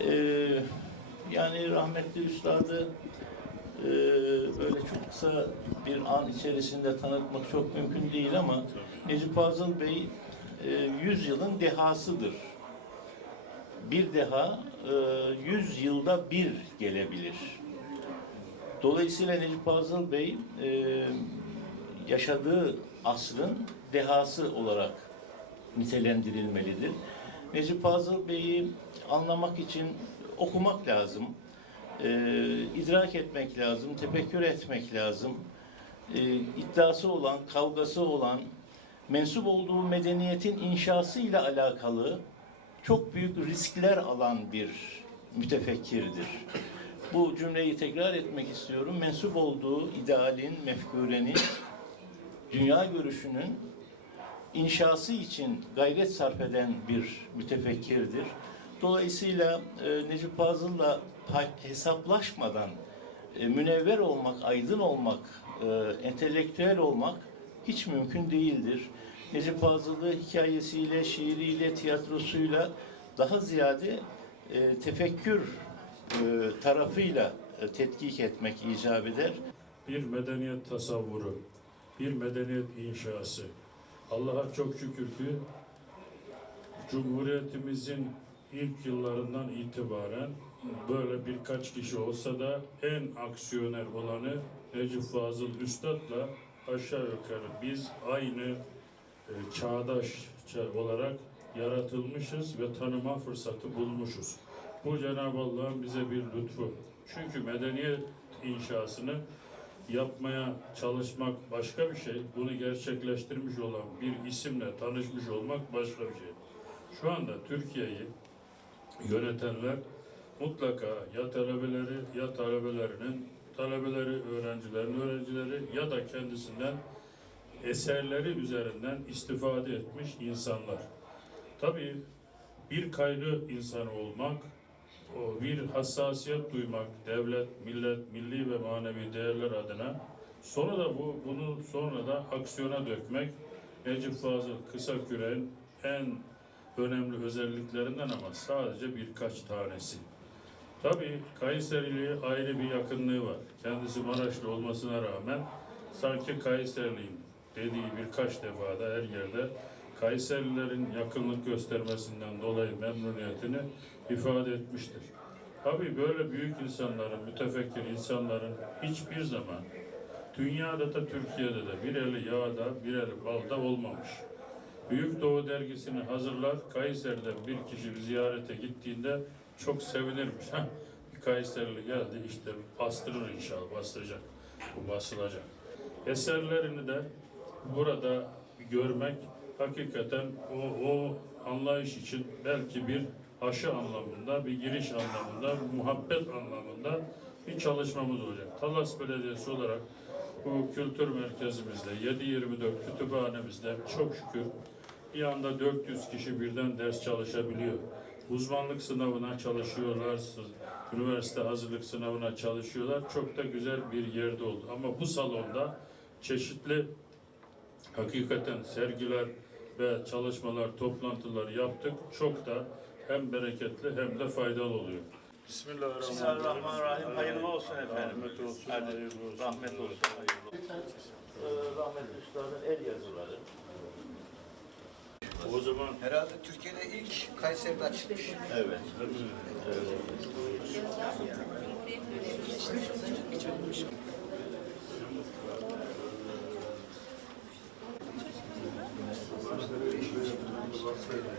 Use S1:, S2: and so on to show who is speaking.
S1: Ee, yani rahmetli üstadı e, böyle çok kısa bir an içerisinde tanıtmak çok mümkün değil ama Necip Fazıl Bey e, 100 yılın dehasıdır. Bir deha e, 100 yılda bir gelebilir. Dolayısıyla Necip Fazıl Bey e, yaşadığı asrın dehası olarak nitelendirilmelidir. Necip Fazıl Bey'i anlamak için okumak lazım, e, idrak etmek lazım, tefekkür etmek lazım. E, iddiası olan, kavgası olan, mensup olduğu medeniyetin inşasıyla alakalı çok büyük riskler alan bir mütefekkirdir. Bu cümleyi tekrar etmek istiyorum. Mensup olduğu idealin, mefkurenin, dünya görüşünün inşası için gayret sarf eden bir mütefekkirdir. Dolayısıyla e, Necip Fazıl'la hesaplaşmadan e, münevver olmak, aydın olmak, e, entelektüel olmak hiç mümkün değildir. Necip Fazıl'ı hikayesiyle, şiiriyle, tiyatrosuyla daha ziyade e, tefekkür e, tarafıyla e, tetkik etmek icap eder.
S2: bir medeniyet tasavvuru, bir medeniyet inşası. Allah'a çok şükür ki Cumhuriyetimizin ilk yıllarından itibaren böyle birkaç kişi olsa da en aksiyoner olanı Necip Fazıl Üstad'la aşağı yukarı biz aynı e, çağdaş olarak yaratılmışız ve tanıma fırsatı bulmuşuz. Bu Cenab-ı Allah'ın bize bir lütfu. Çünkü medeniyet inşasını yapmaya çalışmak başka bir şey. Bunu gerçekleştirmiş olan bir isimle tanışmış olmak başka bir şey. Şu anda Türkiye'yi yönetenler mutlaka ya talebeleri ya talebelerinin talebeleri, öğrencilerin öğrencileri ya da kendisinden eserleri üzerinden istifade etmiş insanlar. Tabii bir kaygı insanı olmak, bir hassasiyet duymak, devlet, millet, milli ve manevi değerler adına sonra da bu bunu sonra da aksiyona dökmek Necip Fazıl Kısaküre'nin en önemli özelliklerinden ama sadece birkaç tanesi. Tabii Kayserili ayrı bir yakınlığı var. Kendisi Maraşlı olmasına rağmen sanki Kayserliyim dediği birkaç defa da her yerde Kayserlilerin yakınlık göstermesinden dolayı memnuniyetini ifade etmiştir. Tabii böyle büyük insanların, mütefekkir insanların hiçbir zaman dünyada da Türkiye'de de bir eli yağda, bir eli balda olmamış. Büyük Doğu dergisini hazırlar, Kayseri'den bir kişi bir ziyarete gittiğinde çok sevinirmiş. Bir Kayserili geldi işte bastırır inşallah, bastıracak. Bu basılacak. Eserlerini de burada görmek hakikaten o, o anlayış için belki bir aşı anlamında, bir giriş anlamında, muhabbet anlamında bir çalışmamız olacak. Talas Belediyesi olarak bu kültür merkezimizde, 7-24 kütüphanemizde çok şükür bir anda 400 kişi birden ders çalışabiliyor. Uzmanlık sınavına çalışıyorlar, üniversite hazırlık sınavına çalışıyorlar. Çok da güzel bir yerde oldu. Ama bu salonda çeşitli hakikaten sergiler ve çalışmalar, toplantılar yaptık. Çok da hem bereketli hem de faydalı oluyor.
S1: Bismillahirrahmanirrahim. Hayırlı olsun efendim.
S2: Rahmet olsun,
S1: Hadi,
S2: hayırlı olsun.
S1: Rahmet olsun. Hayırlı olsun. Ee, rahmetli üstadın el yazıları.
S2: O zaman
S3: Herhalde Türkiye'de ilk Kayseri'de açılmış.
S1: Evet. Gracias.